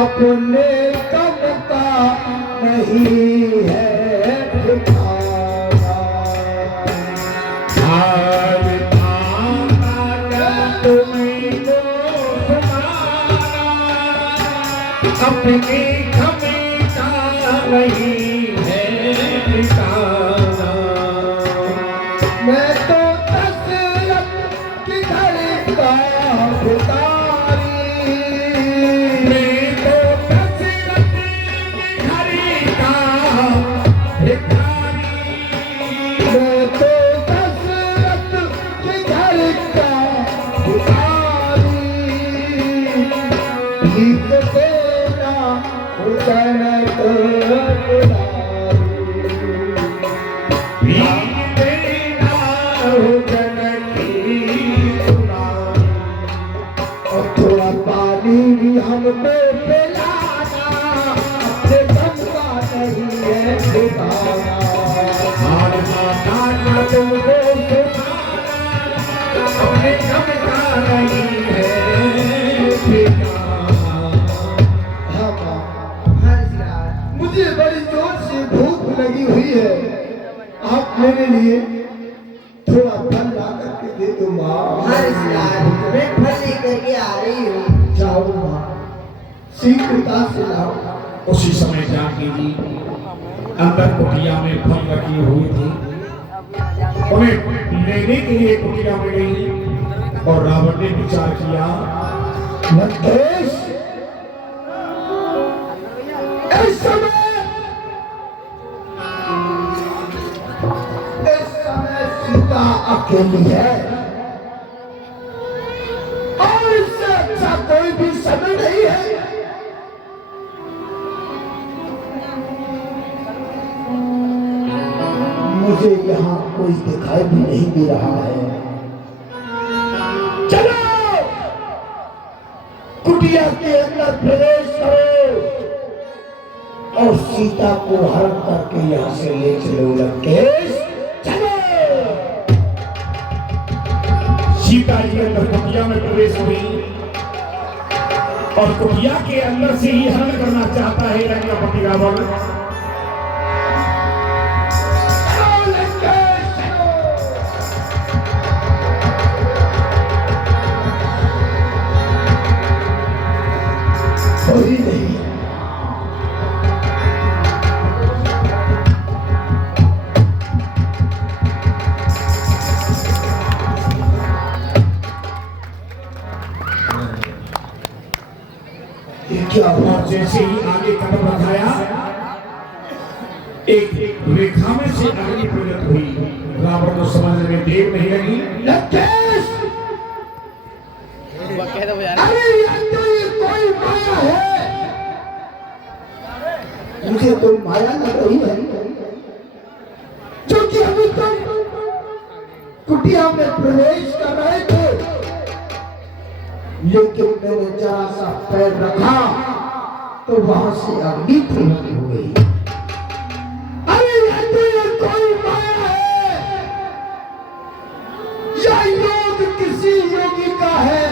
अपने कम का नहीं है ठिकाना। हाल थाना तुम्हें तो सुनाना, अपनी कमी का नहीं है ठिकाना। मैं तो दशरथ की घर का भिखारी, मैं तो दशरथ की घर का भिखारी, मैं तो दशरथ की घर का भिखारी। भीख देना जनक हमको पिलाना, अपने दम का नहीं है ठिकाना। हाल थाना तुमको सुनाना, अपने दम का नहीं है ठिकाना। मुझे बड़ी जोर से भूख लगी हुई है, आप मेरे लिए थोड़ा फल ला करके दे दो माँ। मैं फल लेकर के आ रही हूँ। जाओ माँ, शीघ्रता से लाओ। उसी समय जानकी जी अंदर कुटिया में फल रखी हुई थी, उन्हें लेने के लिए कुटिया में गई और रावण ने विचार किया, लंकेश, इस समय सीता अकेली है और इससे अच्छा कोई भी समय नहीं है। मुझे यहाँ कोई दिखाई भी नहीं दे रहा है। चलो कुटिया के अंदर प्रवेश करो और सीता को हरण करके यहाँ से ले चलो लंकेश। चलो। सीता जी अंदर कुटिया में प्रवेश हुई और कुटिया के अंदर से ही हरण करना चाहता है लंकापति रावण। कोई नहीं। क्या हुआ? जैसे ही आगे कदम बढ़ाया, एक रेखा में से अग्नि प्रकट हुई। रावण को समझने में देर नहीं लगी। लंकेश! अरे तो ये कोई माया है, मुझे कोई माया लग रही है, क्योंकि अभी तुम कुटिया में प्रवेश कर रहे थे, लेकिन मैंने जरा सा पैर रखा तो वहां से अग्नि प्रकट हो गई। अरे तो ये कोई माया है, या योग किसी योगी का है,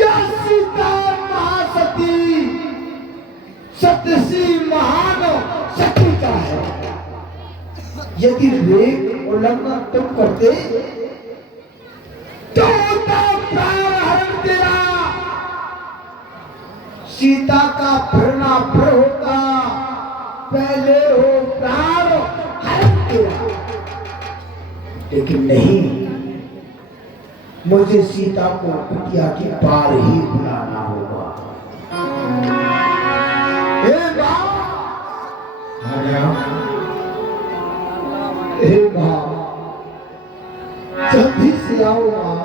या सीता महासती सत्यसी महान सती का है। यदि रेख उल्लंघन तुम करते तो होता प्राणहरण तेरा, सीता का फिरना फिर होता, पहले हो प्राण हरण तेरा। लेकिन नहीं, मुझे सीता को कुटिया के पार ही बुलाना होगा। हे मां, हे मां, जल्दी से आओ मां।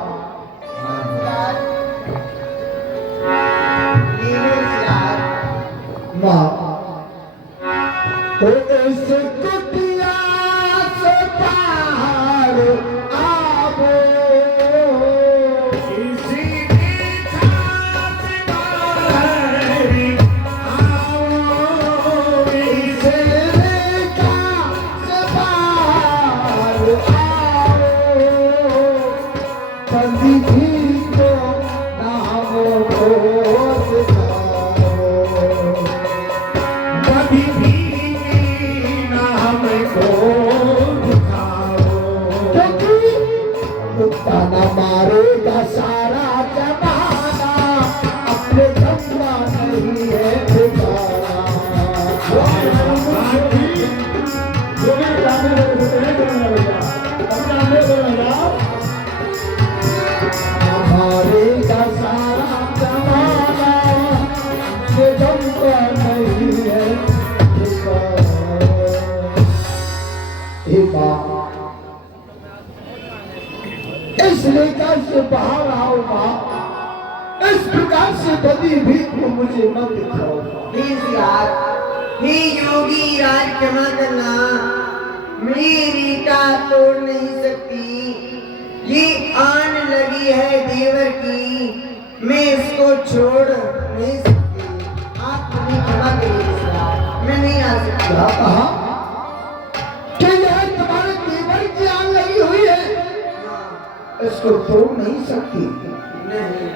मां, इस कुटिया से बाहर आओ, बंदी भी तो नाम को से बदी भी को मुझे मत दिखाओ। प्लीज यार, हे योगी राज क्षमा करना, मेरी रीटा तोड़ नहीं सकती, ये आन लगी है देवर की, मैं इसको छोड़ नहीं सकती। आप मुझे क्षमा करिए यार, मैं नहीं आ सकती। क्या कहा कि यह तुम्हारे देवर की आग लगी हुई है, इसको तोड़ नहीं सकती। नहीं,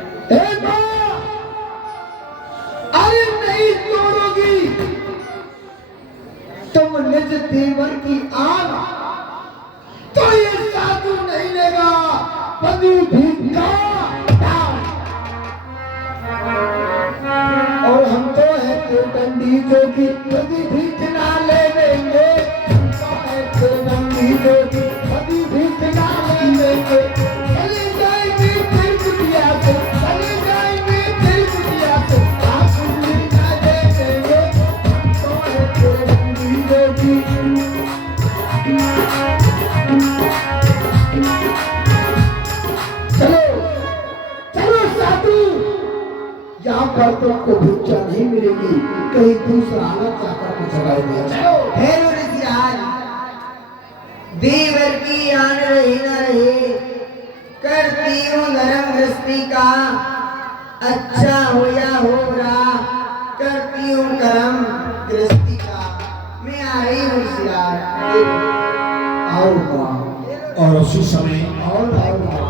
अरे नहीं तोड़ोगी, तुम निज देवर की आग तो ये साधु नहीं लेगा, बदी भी का दाम। और हम तो है देवबंदी जो कि बदी भी ना ले लेंगे, हम तो है देवबंदी जो कि बदी भी ना ले लेंगे। चले जाएंगे फिर कुटिया से, चले जाएंगे फिर कुटिया से, आप मुझे ना दे देंगे, हम तो है देवबंदी जो कि। चलो चलो साधु, यहाँ पर तुमको भिक्षा नहीं मिलेगी, कहीं दूसरा हालत जाकर के जगाए दिया। चलो हेलो ऋषिराज, देवर की आन रहे न रहे, करती हूँ धर्म गृहस्थी का, अच्छा हो या हो बुरा, करती हूँ कर्म गृहस्थी का। मैं आ रही हूँ ऋषिराज। आओ माँ, और उसी समय आओ माँ।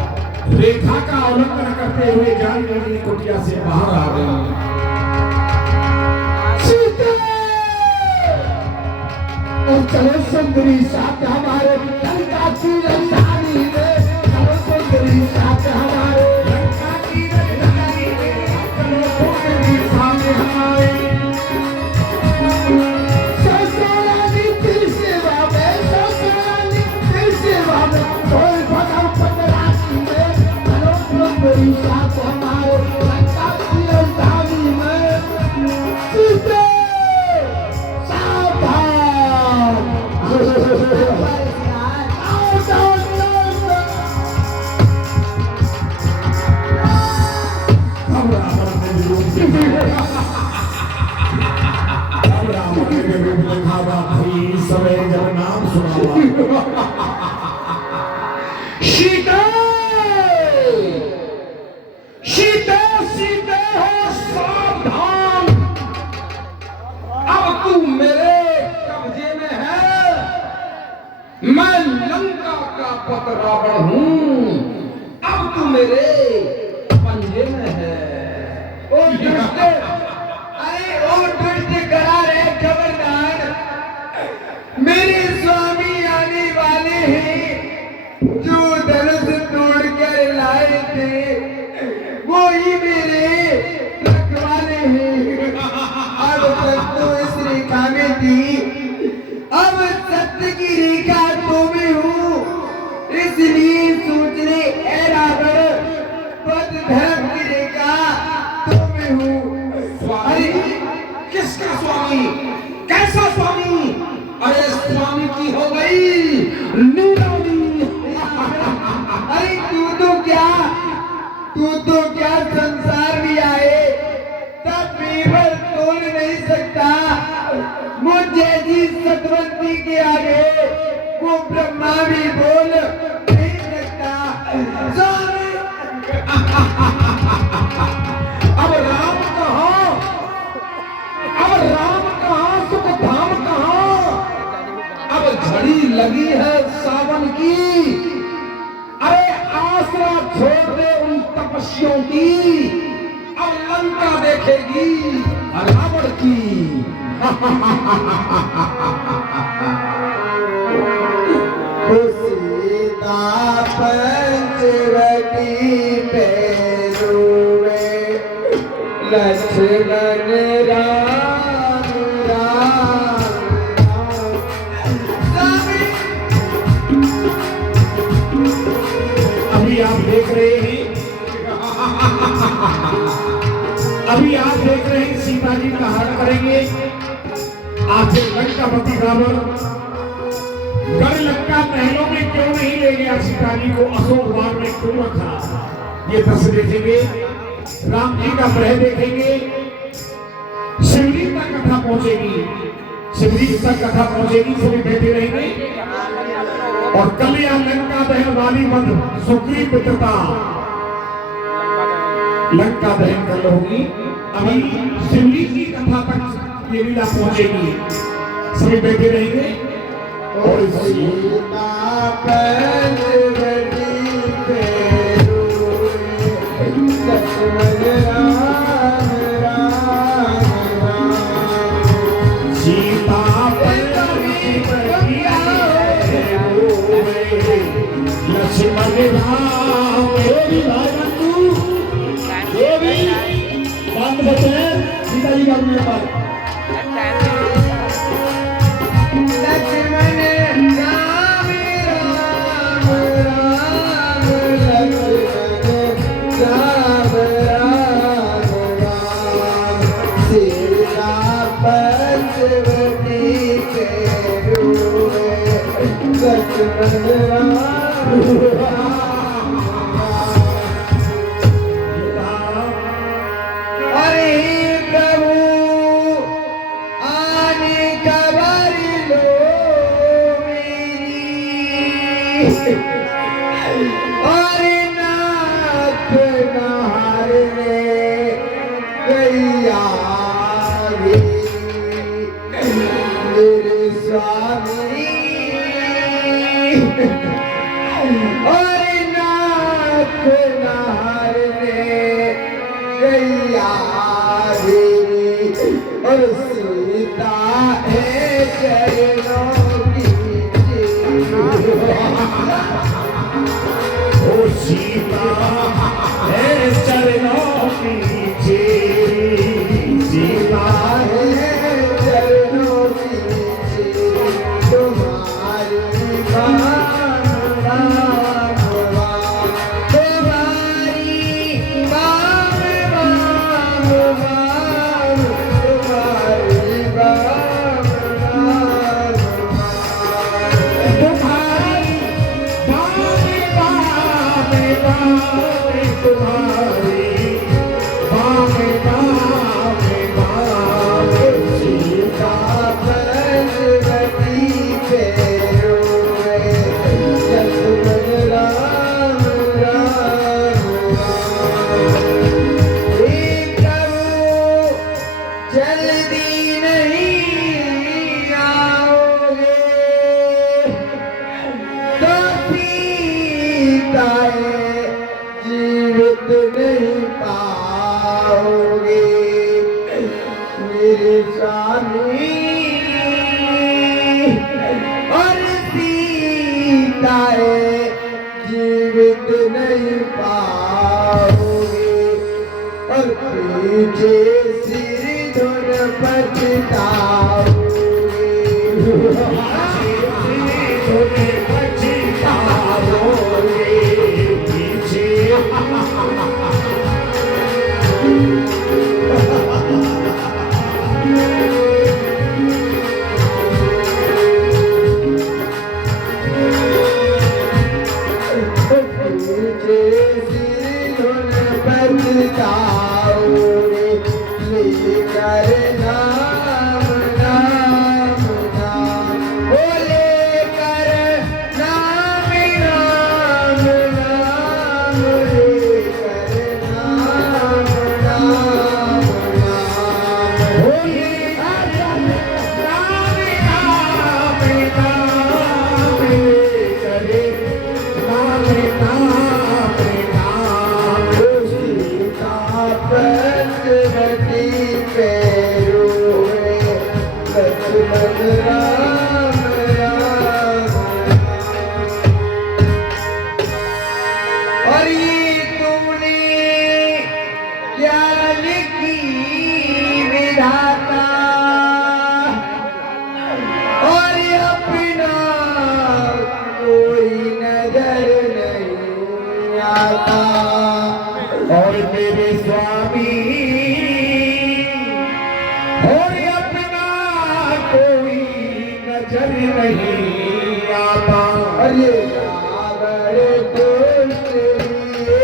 रेखा का उल्लंघन करते हुए जानवी कुटिया से बाहर आ गई। सीते! और चलो सुंदरी साथ हमारे लंका की राजधानी में, चलो सुंदरी साथ हमारे लंका की राजधानी में, चलो सुंदरी साथ हमारे। ससुराली तेरी सेवा में, ससुराली तेरी सेवा में, कोई भगव पतरासी में, चलो सुंदरी साथ हमारे लंका की राजधानी में। सीते! सावधान! आओ, जाओ, जाओ, जाओ। अब रावण ने विरोध किया। अब रावण ने विरोध दिखावा, भाई समय जब नाम सुनावा। सीते! सीते, सीते हो सावधान, अब तू मेरे कब्जे में है, मैं लंका का पत रावण हूँ, अब तू मेरे पंजे में है। ओ दुष्ट, अरे ओ दुष्ट करार है खबरदार, मेरे स्वामी आने वाले हैं, जो धनुष तोड़ कर लाए थे, वो ही मेरे रखवाले हैं। अब तक तो इस रेखा में थी, अब सत्य की रेखा तो मैं हूँ, इसलिए सोचने ए रावण, पद धर्म की रेखा तो मैं हूँ। स्वामी? किसका स्वामी? कैसा स्वामी? अरे स्वामी की हो गई नीलामी। अरे तू तो क्या संसार भी आए, तब बीबर तोड़ नहीं सकता, मुझ जैसी सतवंती के आगे वो ब्रह्मा भी बोल नहीं सकता। स्वामी! अब राम कहाँ? अब राम कहाँ? सुख धाम कहाँ? अब झड़ी लगी है सावन की, अरे आसरा छोड़ दे उन तपस्वियों की, अब लंका देखेगी रावण की। सीता पंचवटी पैरों में, लक्ष्मण राम राम राम। अभी आप देख रहे हैं अभी आप देख रहे हैं सीता जी का हरण करेंगे। आखिर लंकापति रावण गढ़ लंका महलों में क्यों नहीं ले गया सीता जी को, अशोक वन में क्यों रखा, ये दस देखेंगे राम जी का प्रह देखेंगे, शिवलिंग तक कथा पहुंचेगी, शिवलिंग तक कथा पहुंचेगी, सभी बैठे रहेंगे। और कल्याण लंका दहन वाली मध सुग्रीव पितृता लंका दहन कल होगी। अभी शिवलिंग की कथा तक ये लीला पहुंचेगी, सभी बैठे रहेंगे। और सीता पंचवटी पे लक्ष्मण राम राम राम। सीता पंचवटी पे लक्ष्मण राम। देवी भाई बंधु, देवी बात बचे सीता जी का मेरे पास लक्ष्मण राम राम राम लक्ष्मण राम राम राम। सीता पंचवटी के रोए लक्ष्मण राम राम। अरे प्रभु आने का बारी लो मेरी। और नाथ नहारने गैया रे मेरे स्वामी। और नाथ नहारने गैया रे और सीता है चरणों की ओ सीता है चरणों पीछे, सीता है चरणों की तुम्हारी बात राम राम। तुम्हारी बात राम राम। तुम्हारी बात राम राम। तुम्हारी बामे बामे बामे, तुम्हारी बामे बामे बामे। सीता पंचवटी पे रोए लक्ष्मण राम राम राम। हे प्रभु जल्दी नहीं आओगे तो सीताएं जीवित नहीं पाओगे मेरे स्वामी। और सीताएं जीवित नहीं पाओगे और पीछे सिर धुन पछताओगे। पीछे सिर धुन पछताओगे लेकर नाम नाम नाम। ओ लेकर नाम नाम नाम। लेकर नाम नाम नाम। ओ लेकर नाम नाम नाम। लेकर सीता पंचवटी पे रोए लक्ष्मण राम राम। और ये तुमने क्या लिखी विधाता। और अपना कोई नजर नहीं आता। और मेरे स्वामी और अपना कोई नजर नहीं आता। अरे सागर दोस्त लिए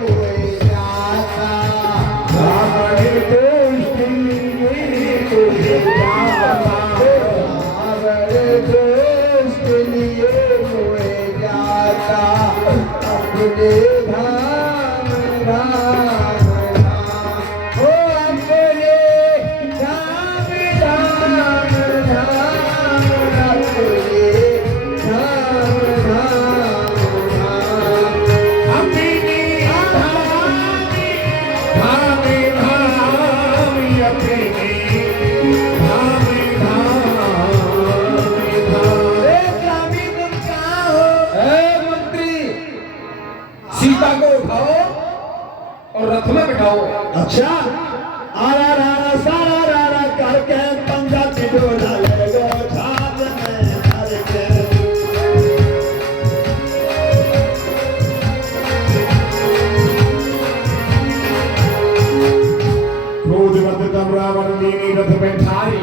हुए जाता। रखेंगे धाम धाम। ए स्वामी तुम कहाँ हो? ए मंत्री, सीता को उठाओ और रथ में बिठाओ। अच्छा आरा रारा सारा रारा करके पंजा चिडोला ले गो छाप में हर के। क्रोधवत तब रावण लीनी रथ बैठाई,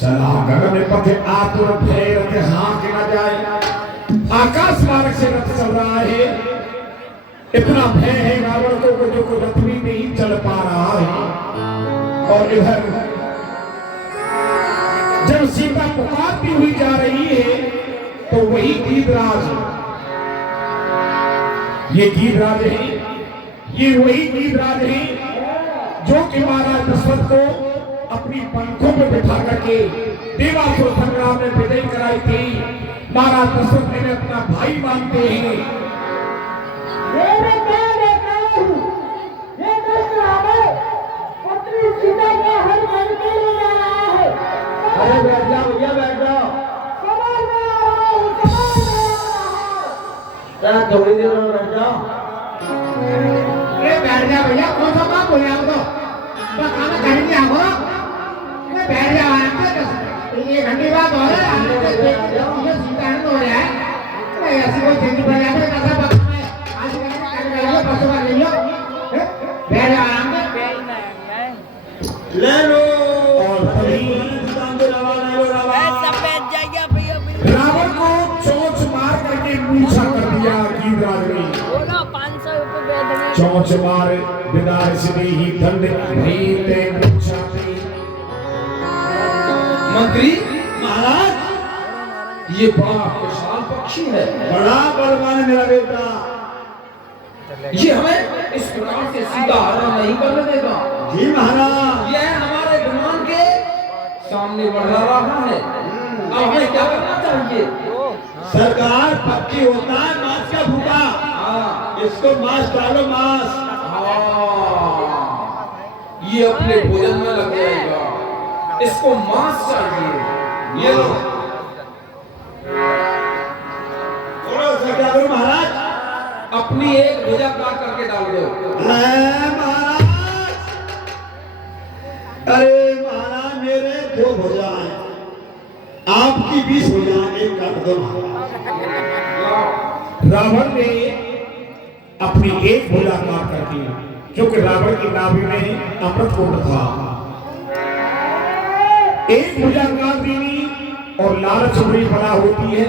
चला गगन पथ आतुर भय रथ हाँक न जाए। आकाश मार्ग से रथ चल रहा है, इतना भय है रावण को कि जो कोई रथ भी नहीं चल पा रहा है। और इधर जब सीता पुकारती हुई जा रही है तो वही गीधराज, ये गीधराज है, ये वही गीधराज है जो कि महाराज दशरथ को अपनी पंखों में बिठा करके देवासुर संग्राम में विजय कराई थी। महाराज दशरथ ने अपना भाई मानते हैं। मैं क्या देखता हूँ? ये दुष्ट रावण पुत्री सीता को हर घर पे ले जा रहा है। अरे बैठ जाओ भैया बैठ जाओ। समझ में आ रहा हूँ, समझ में आ रहा है। जरा थोड़ी देर में बैठ जाओ। ए बैठ जा भैया, कौन सा बात बोले आपको? बस खाना खाने आपको। मैं बैठ जा आराम से, ये घंटे बाद हो रहा है, सीता हो रहा है। मैं ऐसी कोई जिंदगी पर जाता है कैसा बात में आज का परसों का ले लो। बैठ जा आराम से। ले लो। और तभी रावण को चोंच मार करके मूर्छा कर दिया गीधराज ने। 500 रुपए दे देंगे। चोंच मार विदार से ही दंड भीते मूर्छा थी। मंत्री, महाराज ये बड़ा विशाल पक्षी है, बड़ा बलवान मेरा बेटा। ये हमें इस प्रकार से सीधा हरण नहीं करने देगा। जी महाराज। यह हमारे विमान के सामने बढ़ रहा है। अब हमें क्या करना चाहिए? सरकार पक्षी होता है मांस का भूखा। हाँ, इसको मांस डालो मांस। ये अपने भोजन में लग जाएगा, इसको मांस चाहिए। ये लो। थोड़ा सा क्या करूं महाराज? अपनी एक भुजा काट करके डाल दो। महाराज, अरे महाराज मेरे 2 भुजाएं, आपकी 20 भुजाएं, एक काट दो महाराज। रावण ने अपनी एक भुजा काट करके, क्योंकि रावण की नाभि में अमृत कुंड था, एक भुजा काट देनी और लालच बड़ी बड़ा होती है।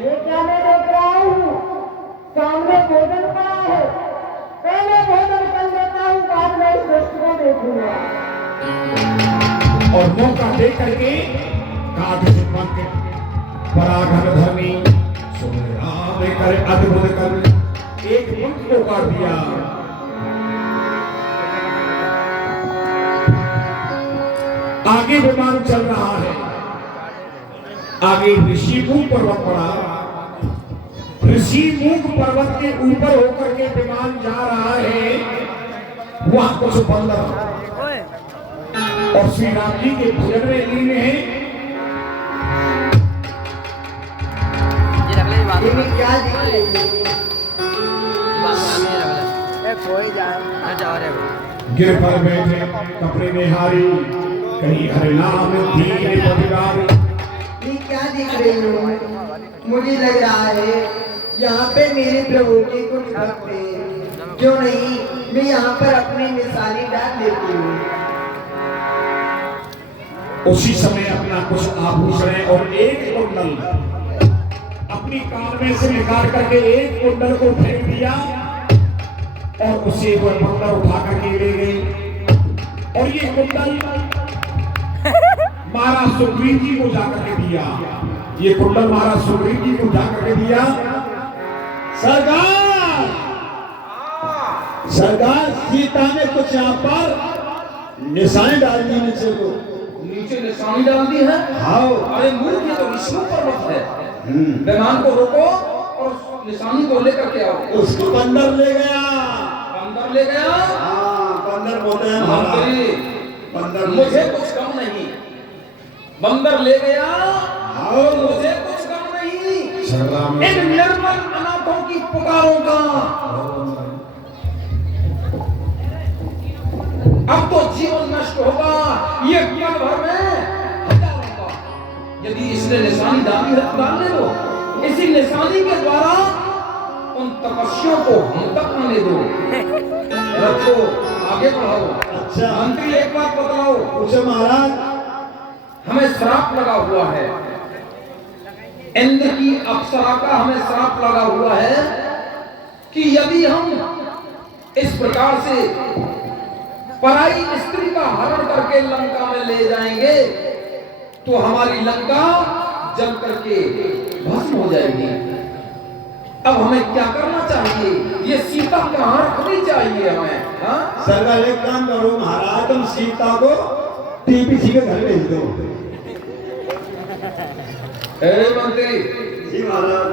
ये क्या मैं देख रहा हूँ? सामने भोजन पड़ा है। पहले भोजन कर लेता हूँ, बाद में इस दुष्ट को देखूंगा। और मौका दे करके काट चिपक पराघन धर्मी सुराम कर अद्भुत कर एक मुख को काट दिया। आगे विमान चल रहा है, आगे ऋषिमुख पर्वत पड़ा। ऋषिमुख पर्वत के ऊपर होकर के विमान जा रहा है। वहां कुछ बंदर और श्री राम जी के भजन में लीन है। ये क्या दिख रही है? गिर पर बैठे कपड़े में हारी, कहीं हरे नाम दीन बदगारी। ये क्या दिख रही हो? मुझे लग रहा है यहाँ पे मेरे प्रभु के कुछ भक्त हैं। क्यों नहीं मैं यहाँ पर अपनी निशानी डाल देती हूँ। उसी समय अपना कुछ आभूषण और एक कुंडल अपनी कान में से निकाल करके एक कुंडल को फेंक दिया और उसे वह बंदर उठा करके ले गए। और ये कुंडल महाराज सुग्रीव जी को जाकर के दिया। ये कुंडल महाराज सुग्रीव जी को जाकर के दिया। सरकार, सरकार सीता ने कुछ यहाँ पर निशानी डाल दी नीचे को। नीचे निशानी डाल दी है। हाँ। अरे मूर्ख, ये तो विष्णु पर्वत है। विमान को रोको और निशानी को लेकर के आओ। उसको बंदर ले गया। बंदर ले गया। हाँ, बंदर बोलते हैं मंत्री, महाराज। बंदर मुझे कुछ कम नहीं। बंदर ले गया और मुझे कुछ कम नहीं। इन निर्मल अनाथों की पुकारों का अब तो जीवन नष्ट होगा, ये पल भर में हजारों का। यदि इसने निशानी डाली है तो डालने दो। इसी निशानी के द्वारा उन तपस्वियों को हम तक आने दो। रखो, आगे बढ़ाओ। अच्छा मंत्री एक बात बतलाओ। पूछो महाराज। हमें श्राप लगा हुआ है, इंद्र की अप्सरा का हमें श्राप लगा हुआ है कि यदि हम इस प्रकार से पराई स्त्री का हरण करके लंका में ले जाएंगे तो हमारी लंका जल करके भस्म हो जाएगी। अब हमें क्या करना चाहिए? ये सीता कहाँ रखनी चाहिए हमें? हाँ? सरकार एक काम करो महाराज, तुम सीता को टीपीसी के घर भेज दो। मंत्री जी महाराज।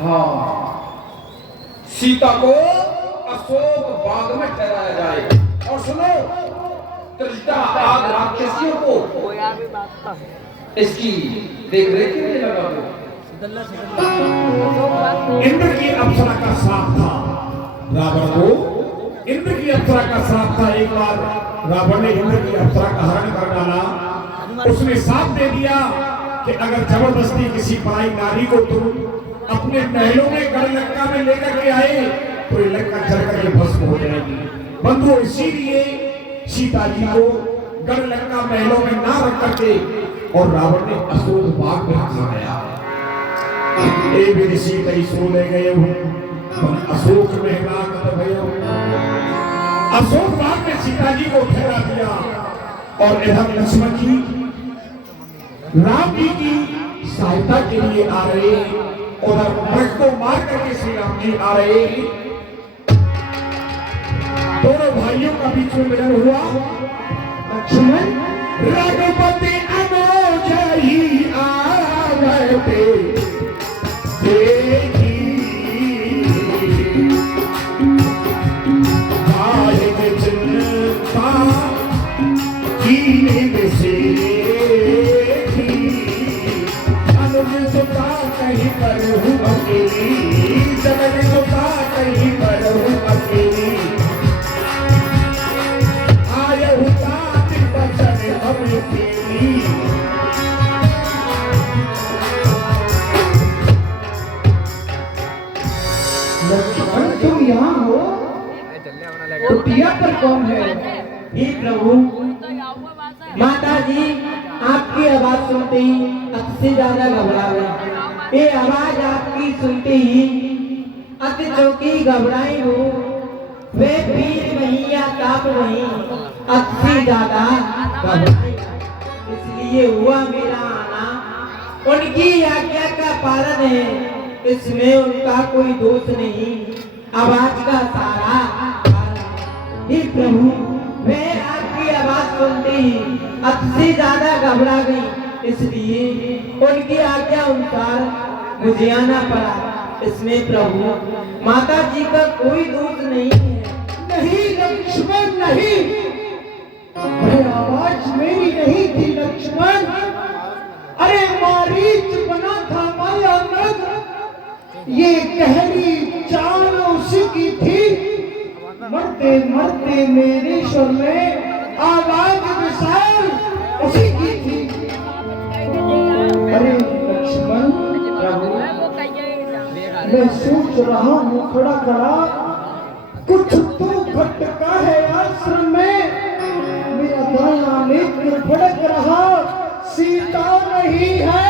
हाँ, सीता को अशोक बाग में ठहराया जाए। और सुनो, त्रिष्टा आग राक्षसियों को इसकी देख रेख के लिए लगा दो। इंद्र की अप्सरा का श्राप था रावण को। इंद्र की अप्सरा का श्राप था। एक बार रावण ने इंद्र की अप्सरा का हरण कर डाला। उसने श्राप दे दिया कि अगर जबरदस्ती किसी पराई नारी को तुम अपने महलों में गढ़लंका में लेकर के आए तो ये लंका जल करके भस्म हो जाएगी। बंधुओं, इसीलिए सीता जी को गढ़लंका महलों में ना रख करके और रावण ने अशोक बाग में रखा गया। ए भी सीता सो ले गए अशोक में रात भयो। अशोक बाग में सीता जी को ठहरा दिया और इधर लक्ष्मण जी राम जी की सहायता के लिए आ रहे, उधर मृग को मार करके श्री राम जी आ रहे। दोनों भाइयों का बीच में मिलन हुआ। लक्ष्मण रघुपति अनुज ही आवते देखी काहे चिंता कीने से कहीं पर हूँ अकेली, जगत सुता कहीं पर हूँ अकेली। आय हुआ बचन हम अकेली। लक्ष्मण तुम यहाँ हो? कुटिया पर कौन है? हे प्रभु, माता जी आपकी आवाज सुनते ही अति ज्यादा घबरा गई। ये आवाज आपकी सुनते ही अति चौकी घबराई हो। वे पीर वहीं या ताप वहीं अति ज्यादा घबराई। इसलिए हुआ मेरा आना उनकी आज्ञा का पालन है, इसमें उनका कोई दोष नहीं। आवाज का सारा हे प्रभु, मैं आपकी आवाज सुनते ही अति ज्यादा घबरा गई, इसलिए उनकी आज्ञा अनुसार मुझे आना पड़ा। इसमें प्रभु माता जी का कोई दोष नहीं है। नहीं लक्ष्मण नहीं, वह आवाज मेरी नहीं थी लक्ष्मण। अरे मारीच बना था माया मृग, ये गहरी चाल उसी की थी। मरते मरते मेरे स्वर में आवाज विशाल उसी की थी। अरे लक्ष्मण, मैं सोच रहा हूँ खड़ा खड़ा, कुछ तो खटका है आश्रम में। मेरा दाना नेत्र फड़क रहा, सीता नहीं है।